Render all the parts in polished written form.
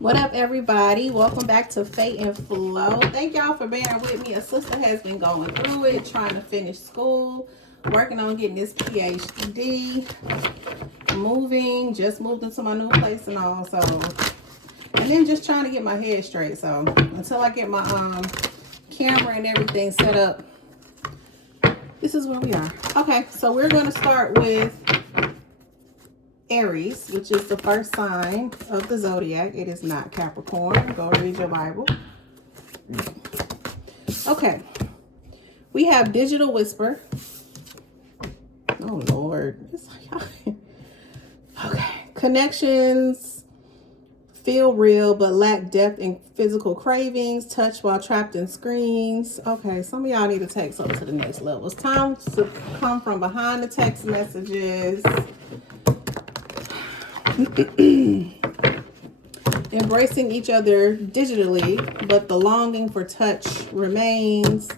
What up, everybody? Welcome back to Fate and Flow. Thank y'all for bearing with me. A sister has been going through it, trying to finish school, working on getting this PhD, moving, just moved into my new place and all. So, and then just trying to get my head straight. So until I get my camera and everything set up, this is where we are. Okay, so we're going to start with Aries, which is the first sign of the zodiac. It is not Capricorn. Go read your Bible. Okay. We have Digital Whisper. Oh, Lord. Okay. Connections feel real, but lack depth in physical cravings. Touch while trapped in screens. Okay, some of y'all need to take something to the next level. It's time to come from behind the text messages. Embracing each other digitally, but the longing for touch remains.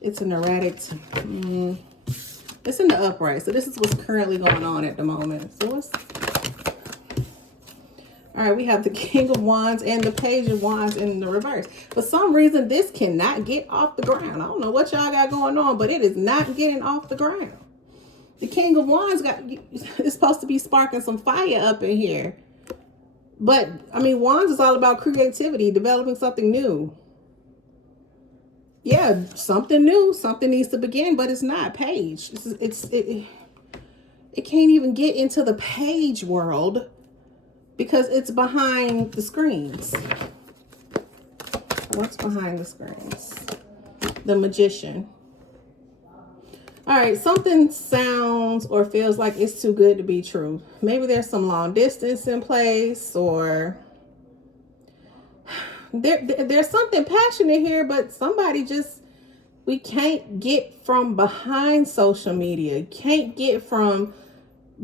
It's an erratic. It's in the upright. So this is what's currently going on at the moment. So what's... All right, we have the King of Wands and the Page of Wands in the reverse. For some reason, this cannot get off the ground. I don't know what y'all got going on, but it is not getting off the ground. The King of Wands is supposed to be sparking some fire up in here. But, I mean, Wands is all about creativity, developing something new. Yeah, something new, something needs to begin, but it's not. Page. It can't even get into the page world because it's behind the screens. What's behind the screens? The Magician. All right, something sounds or feels like it's too good to be true. Maybe there's some long distance in place, or there's something passionate here, but somebody just, we can't get from behind social media, can't get from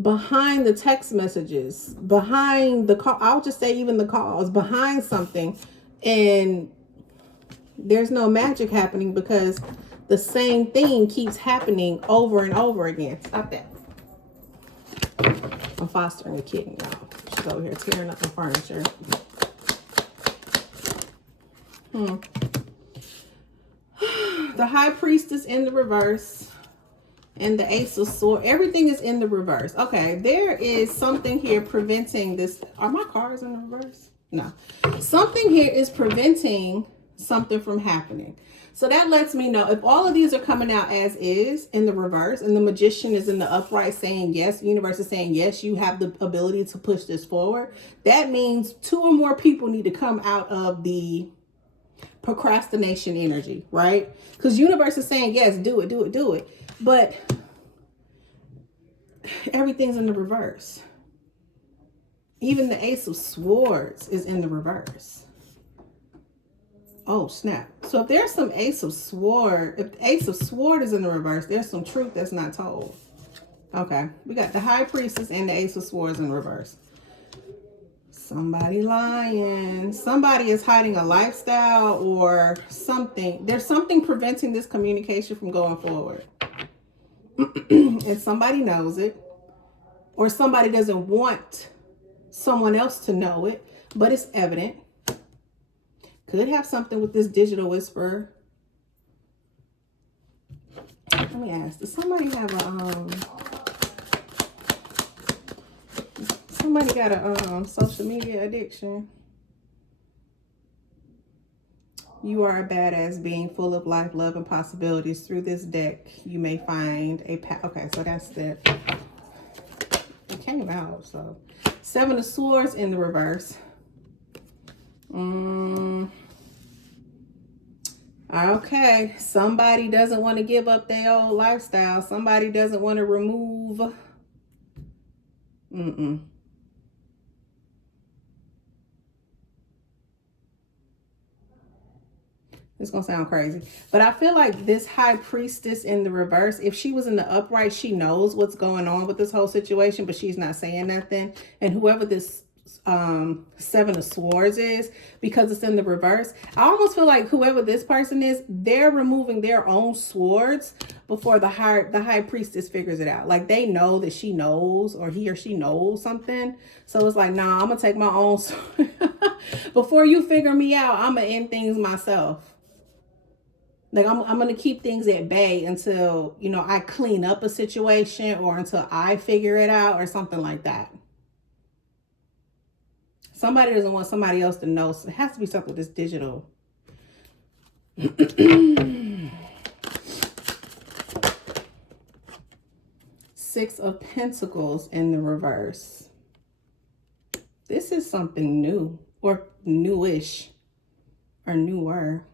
behind the text messages, behind the call. I'll just say even the calls, behind something, and there's no magic happening because the same thing keeps happening over and over again. Stop that. I'm fostering a kitten, y'all. She's over here tearing up the furniture. The High Priestess in the reverse and the Ace of Swords. Everything is in the reverse. Okay, there is something here preventing this. Are my cards in the reverse? No. Something here is preventing something from happening. So that lets me know if all of these are coming out as is in the reverse and the Magician is in the upright saying yes, the universe is saying yes, you have the ability to push this forward. That means 2 or more people need to come out of the procrastination energy, right? Because universe is saying yes, do it, do it, do it. But everything's in the reverse. Even the Ace of Swords is in the reverse. Oh, snap. So if there's some Ace of Sword, if the Ace of Sword is in the reverse, there's some truth that's not told. Okay. We got the High Priestess and the Ace of Swords in reverse. Somebody lying. Somebody is hiding a lifestyle or something. There's something preventing this communication from going forward. And somebody knows it. Or somebody doesn't want someone else to know it, but it's evident. Could have something with this Digital Whisperer. Let me ask, does somebody have a somebody got a social media addiction? You are a badass being full of life, love, and possibilities. Through this deck, you may find a okay, so that's the, it came out. So 7 of Swords in the reverse. Okay, somebody doesn't want to give up their old lifestyle. Somebody doesn't want to remove. It's going to sound crazy. But I feel like this High Priestess in the reverse, if she was in the upright, she knows what's going on with this whole situation, but she's not saying nothing. And whoever this 7 of Swords is, because it's in the reverse, I almost feel like whoever this person is, they're removing their own swords, before the high priestess figures it out. Like they know that she knows, or he or she knows something. So it's like, nah, I'm gonna take my own before you figure me out, I'm gonna end things myself. Like I'm gonna keep things at bay until, you know, I clean up a situation or until I figure it out or something like that. Somebody doesn't want somebody else to know. So it has to be something that's digital. Six of Pentacles in the reverse. This is something new or newish or newer.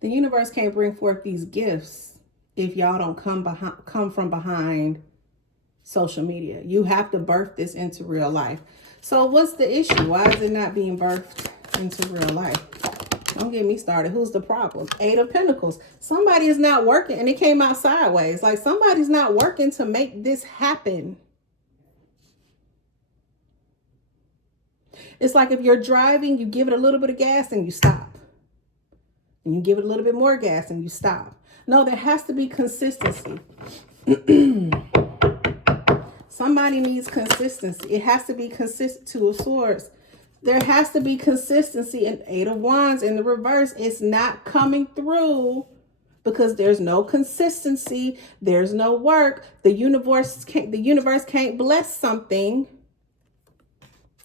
The universe can't bring forth these gifts if y'all don't come from behind social media. You have to birth this into real life. So what's the issue? Why is it not being birthed into real life? Don't get me started. Who's the problem? Eight of Pentacles. Somebody is not working, and it came out sideways. Like somebody's not working to make this happen. It's like if you're driving, you give it a little bit of gas and you stop. And you give it a little bit more gas and you stop. No, there has to be consistency. Somebody needs consistency. It has to be consistent. Two of Swords. There has to be consistency. And Eight of Wands in the reverse. It's not coming through because there's no consistency. There's no work. The universe can't bless something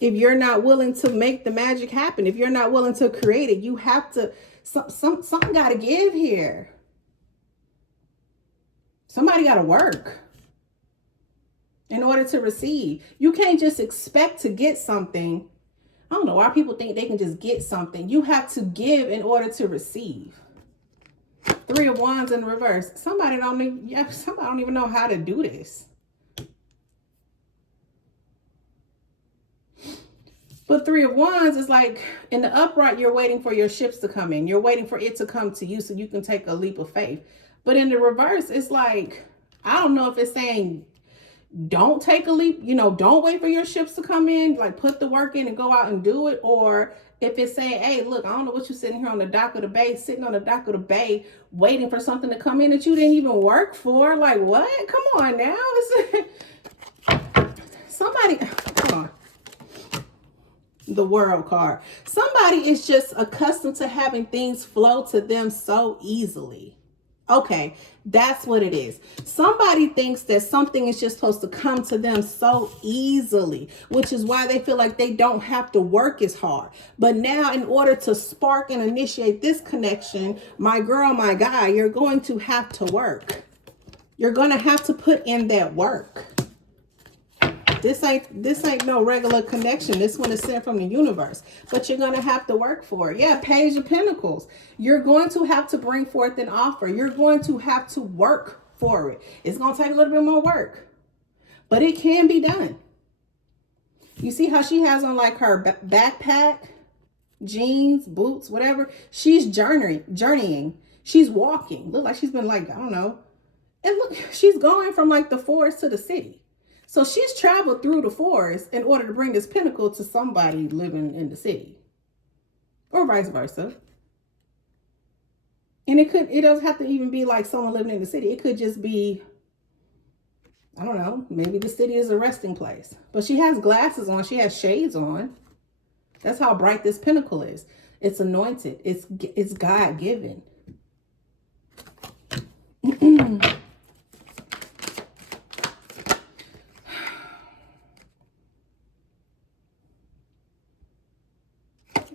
if you're not willing to make the magic happen. If you're not willing to create it, you have to. Something got to give here. Somebody got to work in order to receive. You can't just expect to get something. I don't know why people think they can just get something. You have to give in order to receive. Three of Wands in reverse. Somebody don't even know how to do this. But Three of Wands is like, in the upright, you're waiting for your ships to come in. You're waiting for it to come to you so you can take a leap of faith. But in the reverse, it's like, I don't know if it's saying, don't take a leap, you know, don't wait for your ships to come in, like put the work in and go out and do it. Or if it's saying, hey, look, I don't know what you're sitting here on the dock of the bay, sitting on the dock of the bay, waiting for something to come in that you didn't even work for. Like, what? Come on now. Somebody, come on. The World card. Somebody is just accustomed to having things flow to them so easily. Okay, that's what it is. Somebody thinks that something is just supposed to come to them so easily, which is why they feel like they don't have to work as hard. But now, in order to spark and initiate this connection, my girl, my guy, you're going to have to work. You're going to have to put in that work. This ain't no regular connection. This one is sent from the universe. But you're going to have to work for it. Yeah, Page of Pentacles. You're going to have to bring forth an offer. You're going to have to work for it. It's going to take a little bit more work. But it can be done. You see how she has on like her backpack, jeans, boots, whatever. She's journeying. She's walking. Look like she's been like, I don't know. And look, she's going from like the forest to the city. So she's traveled through the forest in order to bring this pentacle to somebody living in the city. Or vice versa. And it doesn't have to even be like someone living in the city. It could just be, I don't know, maybe the city is a resting place. But she has glasses on. She has shades on. That's how bright this pentacle is. It's anointed. It's God-given.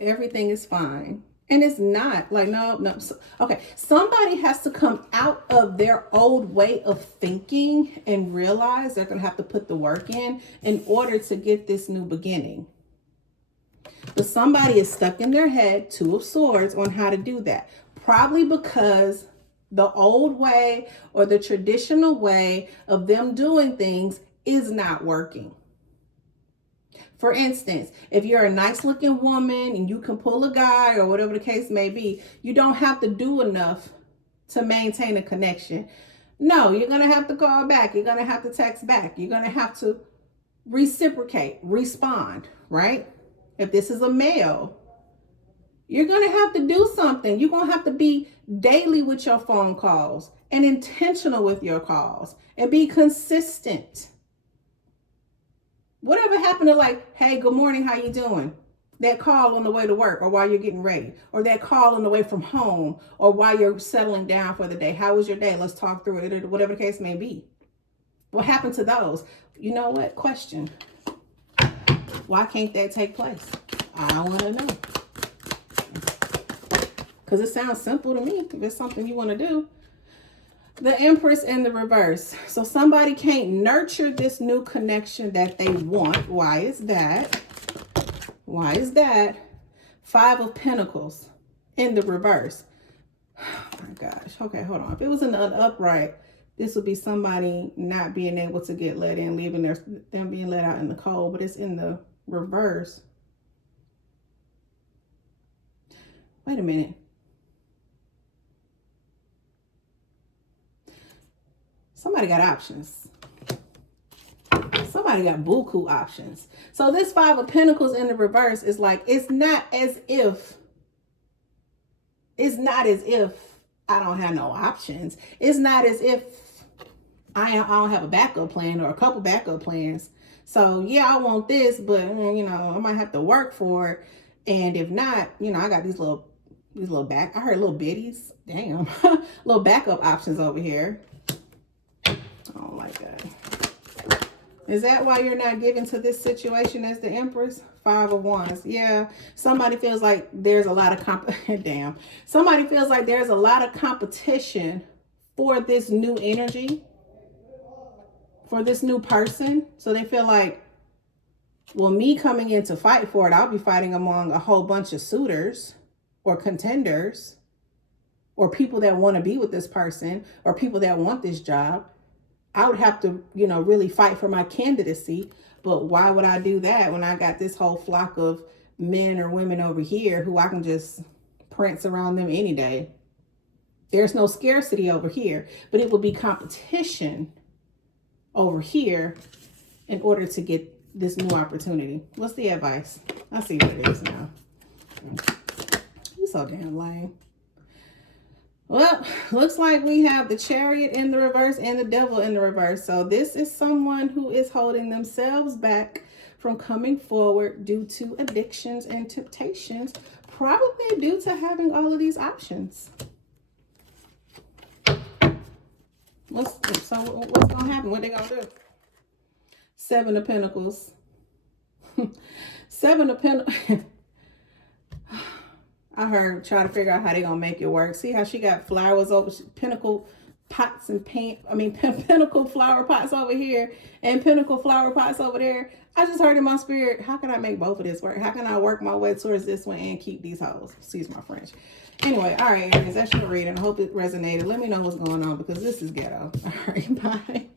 Everything is fine. And it's not like, no. Okay. Somebody has to come out of their old way of thinking and realize they're going to have to put the work in order to get this new beginning. But somebody is stuck in their head, Two of Swords, on how to do that. Probably because the old way or the traditional way of them doing things is not working. For instance, if you're a nice looking woman and you can pull a guy or whatever the case may be, you don't have to do enough to maintain a connection. No, you're going to have to call back. You're going to have to text back. You're going to have to reciprocate, respond, right? If this is a male, You're going to have to do something. You're going to have to be daily with your phone calls and intentional with your calls and be consistent. Whatever happened to like, hey, good morning, how you doing? That call on the way to work or while you're getting ready, or that call on the way from home or while you're settling down for the day. How was your day? Let's talk through it, whatever the case may be. What happened to those? You know what? Question. Why can't that take place? I want to know. Because it sounds simple to me. If it's something you want to do. The Empress in the reverse. So somebody can't nurture this new connection that they want. Why is that? Why is that? 5 of Pentacles in the reverse. Oh my gosh. Okay, hold on. If it was in the upright, this would be somebody not being able to get let in, leaving them being let out in the cold. But it's in the reverse. Wait a minute. Somebody got options. Somebody got buku options. So this 5 of Pentacles in the reverse is like, it's not as if I don't have no options. It's not as if I don't have a backup plan or a couple backup plans. So yeah, I want this, but you know, I might have to work for it. And if not, you know, I got these little I heard little bitties. Damn. Little backup options over here. I don't like that. Is that why you're not giving to this situation as the Empress? 5 of Wands. Yeah. Somebody feels like there's a lot of damn. Somebody feels like there's a lot of competition for this new energy, for this new person. So they feel like, well, me coming in to fight for it, I'll be fighting among a whole bunch of suitors or contenders or people that want to be with this person or people that want this job. I would have to, you know, really fight for my candidacy. But why would I do that when I got this whole flock of men or women over here who I can just prance around them any day? There's no scarcity over here, but it would be competition over here in order to get this new opportunity. What's the advice? I see what it is now. You're so damn lame. Well, looks like we have the Chariot in the reverse and the Devil in the reverse. So this is someone who is holding themselves back from coming forward due to addictions and temptations, probably due to having all of these options. What's going to happen? What they going to do? 7 of Pentacles. 7 of Pentacles. I heard try to figure out how they gonna make it work. See how she got flowers over pinnacle pots and pinnacle flower pots over here and pinnacle flower pots over there. I just heard in my spirit, how can I make both of this work? How can I work my way towards this one and keep these hoes? Excuse my French. Anyway, all right, Aries, that's your reading. I hope it resonated. Let me know what's going on because this is ghetto. All right, bye.